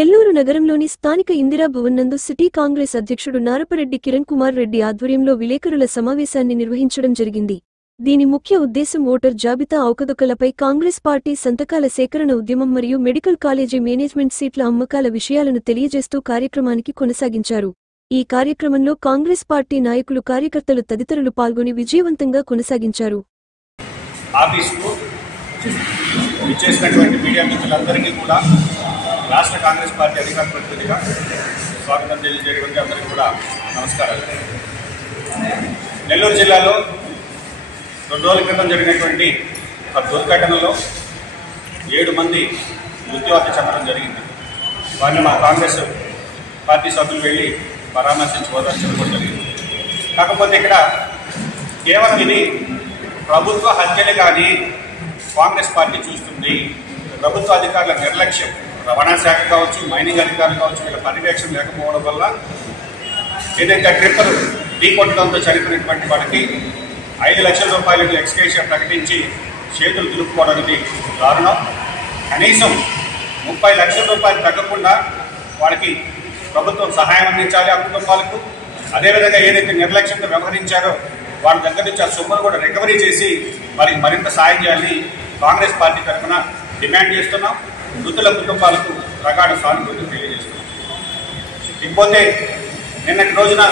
నెల్లూరు నగరంలోని స్థానిక ఇందిరా భవన్ నందు సిటీ కాంగ్రెస్ అధ్యక్షుడు నారపరెడ్డి కిరణ్ కుమార్ రెడ్డి ఆధ్వర్యంలో విలేకరుల సమావేశాన్ని నిర్వహించడం జరిగింది. దీని ముఖ్య ఉద్దేశం ఓటర్ జాబితా అవకతవకలపై కాంగ్రెస్ పార్టీ సంతకాల సేకరణ ఉద్యమం మరియు మెడికల్ కాలేజీ మేనేజ్మెంట్ సీట్ల అమ్మకాల విషయాలను తెలియజేస్తూ కార్యక్రమానికి కొనసాగించారు. ఈ కార్యక్రమంలో కాంగ్రెస్ పార్టీ నాయకులు, కార్యకర్తలు తదితరులు పాల్గొని విజయవంతంగా కొనసాగించారు. రాష్ట్ర కాంగ్రెస్ పార్టీ అధికార ప్రతినిధిగా స్వాగతం తెలియజేయడానికి అందరికీ కూడా నమస్కారాలు. నెల్లూరు జిల్లాలో 2 రోజుల క్రితం జరిగినటువంటి ఒక దుర్ఘటనలో 7 మంది మృత్యువార్త చెందడం జరిగింది. వారిని మా కాంగ్రెస్ పార్టీ సభ్యులు వెళ్ళి పరామర్శించి ఓదార్చడం కూడా జరిగింది. కాకపోతే ఇక్కడ కేవలం ఇది ప్రభుత్వ హత్యలు కానీ కాంగ్రెస్ పార్టీ చూస్తుంది. ప్రభుత్వ అధికారుల నిర్లక్ష్యం, రవాణా శాఖ కావచ్చు, మైనింగ్ అధికారులు కావచ్చు, వీళ్ళ పర్యవేక్షణ లేకపోవడం వల్ల ఏదైతే ట్రిప్పర్ ఢీకొట్టడంతో చనిపోయినటువంటి వాడికి 5 లక్షల రూపాయలకు ఎక్స్గ్రేషియా ప్రకటించి చేతులు దులుపుకోవడానికి దారుణం. కనీసం 30 లక్షల రూపాయలు తగ్గకుండా వాళ్ళకి ప్రభుత్వం సహాయం అందించాలి. ఆ కుటుంబాలకు అదేవిధంగా ఏదైతే నిర్లక్ష్యంతో వ్యవహరించారో వాళ్ళ దగ్గర నుంచి ఆ సొమ్మును కూడా రికవరీ చేసి వారికి మరింత సాయం చేయాలని కాంగ్రెస్ పార్టీ తరఫున డిమాండ్ చేస్తున్నాం. మృతుల కుటుంబాలకు ప్రగాఢ సానుభూతి తెలియజేస్తున్నాం. ఇకపోతే నిన్నటి రోజున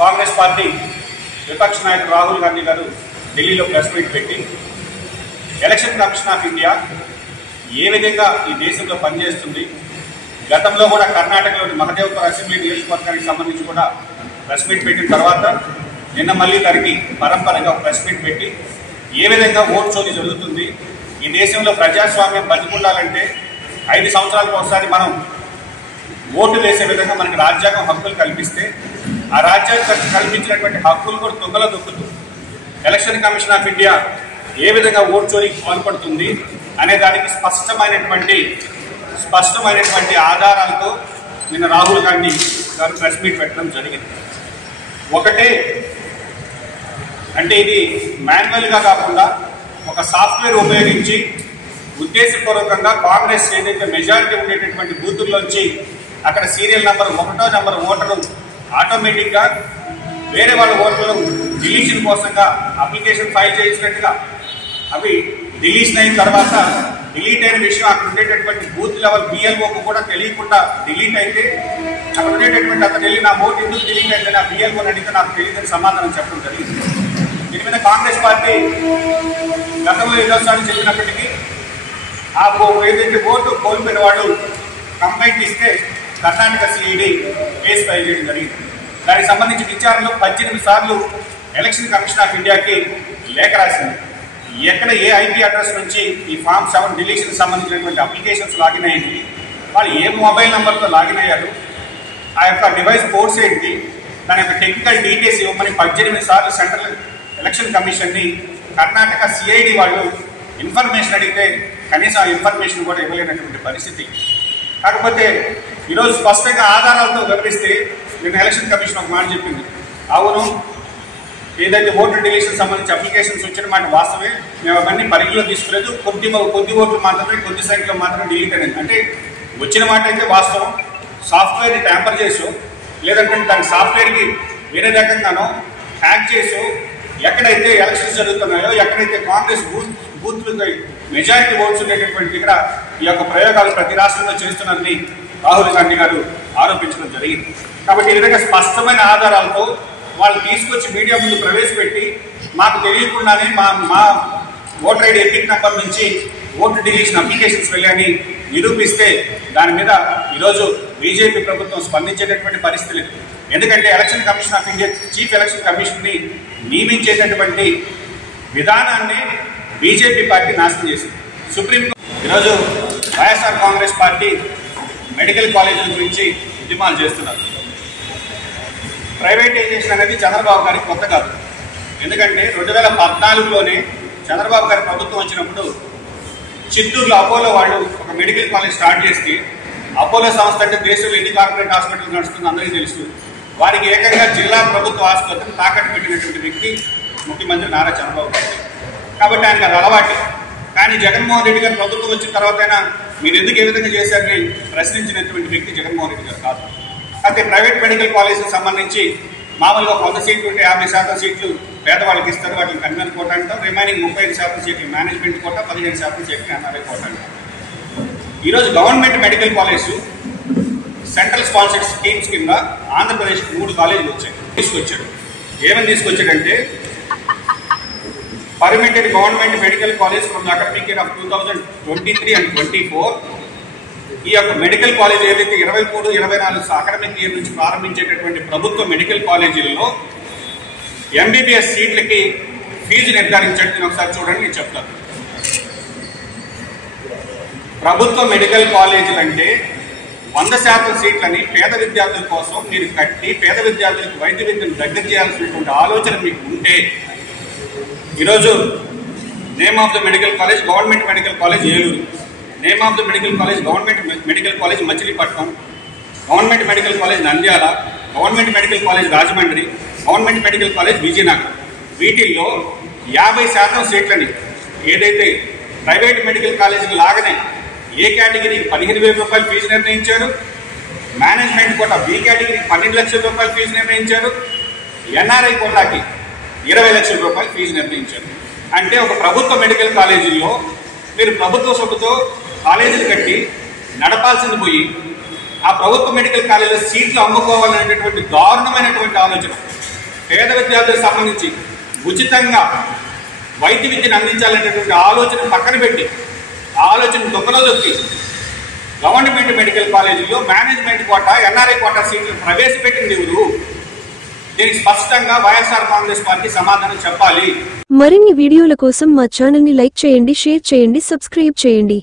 కాంగ్రెస్ పార్టీ విపక్ష నాయకుడు రాహుల్ గాంధీ గారు ఢిల్లీలో ప్రెస్ మీట్ పెట్టి ఎలక్షన్ కమిషన్ ఆఫ్ ఇండియా ఏ విధంగా ఈ దేశంలో పనిచేస్తుంది, గతంలో కూడా కర్ణాటకలోని మహదేవ్పూర్ అసెంబ్లీ నియోజకవర్గానికి సంబంధించి కూడా ప్రెస్ మీట్ పెట్టిన తర్వాత నిన్న మళ్ళీ దానికి పరంపరగా ప్రెస్ మీట్ పెట్టి ఏ విధంగా ఓటు చోరీ జరుగుతుంది, ఈ దేశంలో ప్రజాస్వామ్యం బతికుండాలంటే 5 సంవత్సరాలకు ఒకసారి మనం ఓటు వేసే విధంగా మనకి రాజ్యాంగం హక్కులు కల్పిస్తే ఆ రాజ్యాంగం కల్పించినటువంటి హక్కులు కూడా తుంగలో దొక్కుతూ ఎలక్షన్ కమిషన్ ఆఫ్ ఇండియా ఏ విధంగా ఓటు చోరీకి పాల్పడుతుంది అనే దానికి స్పష్టమైనటువంటి ఆధారాలతో నిన్న రాహుల్ గాంధీ గారు ప్రెస్ మీట్ పెట్టడం జరిగింది. ఒకటే అంటే ఇది మాన్యువల్గా కాకుండా ఒక సాఫ్ట్వేర్ ఉపయోగించి ఉద్దేశపూర్వకంగా కాంగ్రెస్ ఏదైతే మెజారిటీ ఉండేటటువంటి బూతుల్లోంచి అక్కడ సీరియల్ నెంబర్ 1వ నెంబర్ ఓటరు ఆటోమేటిక్గా వేరే వాళ్ళ ఓటర్లు డిలీషన్ కోసంగా అప్లికేషన్ ఫైల్ చేసినట్టుగా అవి డిలీషన్ అయిన తర్వాత డిలీట్ అయిన విషయం అక్కడ ఉండేటటువంటి బూత్ లెవెల్ బిఎల్ఓకు కూడా తెలియకుండా డిలీట్ అయితే అక్కడ ఉండేటటువంటి అతను వెళ్ళి నా ఓటు ఎందుకు డిలీట్ అయితే నా బిఎల్ఓని అడిగితే నాకు తెలియదని సమాధానం చెప్పడం జరిగింది. దీని మీద కాంగ్రెస్ పార్టీ గతంలో ఎన్నోసార్లు చెప్పినప్పటికీ ఆ ఏదైతే ఓటు కోల్పోయిన వాళ్ళు కంప్లైంట్ ఇస్తే కర్ణాటక సిఐడి కేసు ఫైల్ చేయడం జరిగింది. దానికి సంబంధించి విచారణలో 18 సార్లు ఎలక్షన్ కమిషన్ ఆఫ్ ఇండియాకి లేఖ రాసింది. ఎక్కడ ఏ ఐపీ అడ్రస్ నుంచి ఈ ఫామ్ 7 డిలీషన్ సంబంధించినటువంటి అప్లికేషన్స్ లాగిన్ అయ్యింది, వాళ్ళు ఏ మొబైల్ నెంబర్తో లాగిన్ అయ్యారు, ఆ యొక్క డివైస్ కోర్స్ ఏంటి, దాని యొక్క టెక్నికల్ డీటెయిల్స్ ఇవ్వమని 18 సార్లు సెంట్రల్ ఎలక్షన్ కమిషన్ని కర్ణాటక సిఐడి వాళ్ళు ఇన్ఫర్మేషన్ అడిగితే కనీసం ఆ ఇన్ఫర్మేషన్ కూడా ఇవ్వలేనటువంటి పరిస్థితి. కాకపోతే ఈరోజు స్పష్టంగా ఆధారాలతో వివరిస్తే నిన్న ఎలక్షన్ కమిషన్ ఒక మాట చెప్పింది, అవును ఏదైతే ఓటర్ డిలీషన్ సంబంధించి అప్లికేషన్స్ వచ్చిన మాట వాస్తవే, మేము అవన్నీ పరిగణలో తీసుకోలేదు, కొద్ది ఓట్లు మాత్రమే, కొద్ది సంఖ్యలో మాత్రమే డిలీట్ అనేది. అంటే వచ్చిన మాట అయితే వాస్తవం, సాఫ్ట్వేర్ని ట్యాంపర్ చేసో లేదంటే దాని సాఫ్ట్వేర్కి వేరే రకంగానో హ్యాక్ చేసో ఎక్కడైతే ఎలక్షన్స్ జరుగుతున్నాయో, ఎక్కడైతే కాంగ్రెస్ బూత్లు మెజారిటీ ఓట్స్ ఉండేటటువంటి దగ్గర ఈ యొక్క ప్రయోగాలు ప్రతి రాష్ట్రంలో చేస్తున్నారని రాహుల్ గాంధీ గారు ఆరోపించడం జరిగింది. కాబట్టి ఈ విధంగా స్పష్టమైన ఆధారాలతో వాళ్ళు తీసుకొచ్చి మీడియా ముందు ప్రవేశపెట్టి మాకు తెలియకుండానే మా ఓటర్ ఐడి ఎపిక్ నెంబర్ నుంచి ఓటు డిలీషన్ అప్లికేషన్స్ వెళ్ళని నిరూపిస్తే దాని మీద ఈరోజు బీజేపీ ప్రభుత్వం స్పందించేటటువంటి పరిస్థితి లేదు. ఎందుకంటే election commission of India chief election కమిషన్ని నియమించేటటువంటి విధానాన్ని బీజేపీ పార్టీ నాశనం చేసింది. సుప్రీంకోర్టు ఈరోజు వైఎస్ఆర్ కాంగ్రెస్ పార్టీ మెడికల్ కాలేజీల గురించి ఉద్యమాలు చేస్తున్నారు. ప్రైవేటైజేషన్ అనేది చంద్రబాబు గారికి కొత్త కాదు. ఎందుకంటే 2014లోనే చంద్రబాబు గారి ప్రభుత్వం వచ్చినప్పుడు చిత్తూరులో అపోలో వాళ్ళు ఒక మెడికల్ కాలేజ్ స్టార్ట్ చేస్తే, అపోలో సంస్థ అంటే దేశంలో ఎన్ని కార్పొరేట్ హాస్పిటల్ నడుస్తుందో అందరికీ తెలుసు. వారికి ఏకంగా జిల్లా ప్రభుత్వ ఆసుపత్రిని తాకట్టు పెట్టినటువంటి వ్యక్తి ముఖ్యమంత్రి నారా చంద్రబాబు గారు. కాబట్టి ఆయనకు అది అలవాటు. కానీ జగన్మోహన్ రెడ్డి గారు ప్రభుత్వం వచ్చిన తర్వాత మీరు ఎందుకు ఏ విధంగా చేశారని ప్రశ్నించినటువంటి వ్యక్తి జగన్మోహన్ రెడ్డి గారు కాదు. అయితే ప్రైవేట్ మెడికల్ కాలేజీకి సంబంధించి మామూలుగా 100 సీట్లు ఉంటే 50% సీట్లు పేదవాళ్ళకి ఇస్తారు, వాటిని కన్వెన్ కోట అంటాం. రిమైనింగ్ 35% సీట్లు మేనేజ్మెంట్ కోట, 15% సీట్లు ఎన్ఆర్ఐ కోట అంటాం. ఈరోజు government medical college central sponsored schemes కింద ఆంధ్రప్రదేశ్కి 3 కాలేజీలు తీసుకొచ్చాడు. ఏమని తీసుకొచ్చాడంటే permitted government medical college from the academic year of 2023 and 24. ఈ యొక్క మెడికల్ కాలేజ్ ఏదైతే 23-24 అకాడమిక్ ఇయర్ నుంచి ప్రారంభించేటటువంటి ప్రభుత్వ మెడికల్ కాలేజీలలో ఎంబీబీఎస్ సీట్లకి ఫీజు నిర్ధారించండి. నేను ఒకసారి చూడండి, నేను చెప్తాను. ప్రభుత్వ మెడికల్ కాలేజీలు అంటే 100% సీట్లని పేద విద్యార్థుల కోసం మీరు కట్టి పేద విద్యార్థులకు వైద్య విద్యను దగ్గర చేయాల్సినటువంటి ఆలోచన మీకు ఉంటే ఈరోజు name of the medical college government medical college Eluru, name of the medical college government medical college Machilipatnam, government medical college Nandyal, government medical college Rajahmundry, government medical college Vizianagaram. వీటిల్లో 50% సీట్లని ఏదైతే ప్రైవేట్ మెడికల్ కాలేజీకి లాగానే ఏ కేటగిరీకి 15,000 రూపాయలు ఫీజు నిర్ణయించారు, మేనేజ్మెంట్ కోట బి కేటగిరీకి 12 లక్షల రూపాయలు ఫీజు నిర్ణయించారు, ఎన్ఆర్ఐ కోటాకి 20 లక్షల రూపాయలు ఫీజు నిర్ణయించారు. అంటే ఒక ప్రభుత్వ మెడికల్ కాలేజీల్లో మీరు ప్రభుత్వ సొమ్ముతో కాలేజీలు కట్టి నడపాల్సింది పోయి ఆ ప్రభుత్వ మెడికల్ కాలేజీలో సీట్లు అమ్ముకోవాలనేటటువంటి దారుణమైనటువంటి ఆలోచన. పేద విద్యార్థులకు సంబంధించి ఉచితంగా వైద్య విద్యను అందించాలనేటువంటి ఆలోచన పక్కన పెట్టి ఆ ఆలోచన దొంగలో దొక్కి గవర్నమెంట్ మెడికల్ కాలేజీలో మేనేజ్మెంట్ కోట ఎన్ఆర్ఐ కోట సీట్లు ప్రవేశపెట్టింది ఎవరు? దీనికి స్పష్టంగా వైఎస్ఆర్ కాంగ్రెస్ పార్టీ సమాధానం చెప్పాలి. మరిన్ని వీడియోల కోసం మా ఛానల్ ని లైక్ చేయండి, షేర్ చేయండి, సబ్స్క్రైబ్ చేయండి.